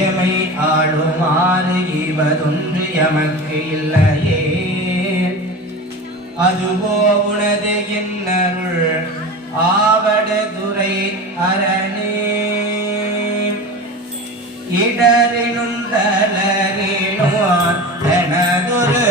எமை ஆளுமாறு இவதொன்று எமக்கு இல்லையே அதுவோ உனது இன்னருள் ஆவடதுரை அரணே இடரினும் தளரினோ எனதொரு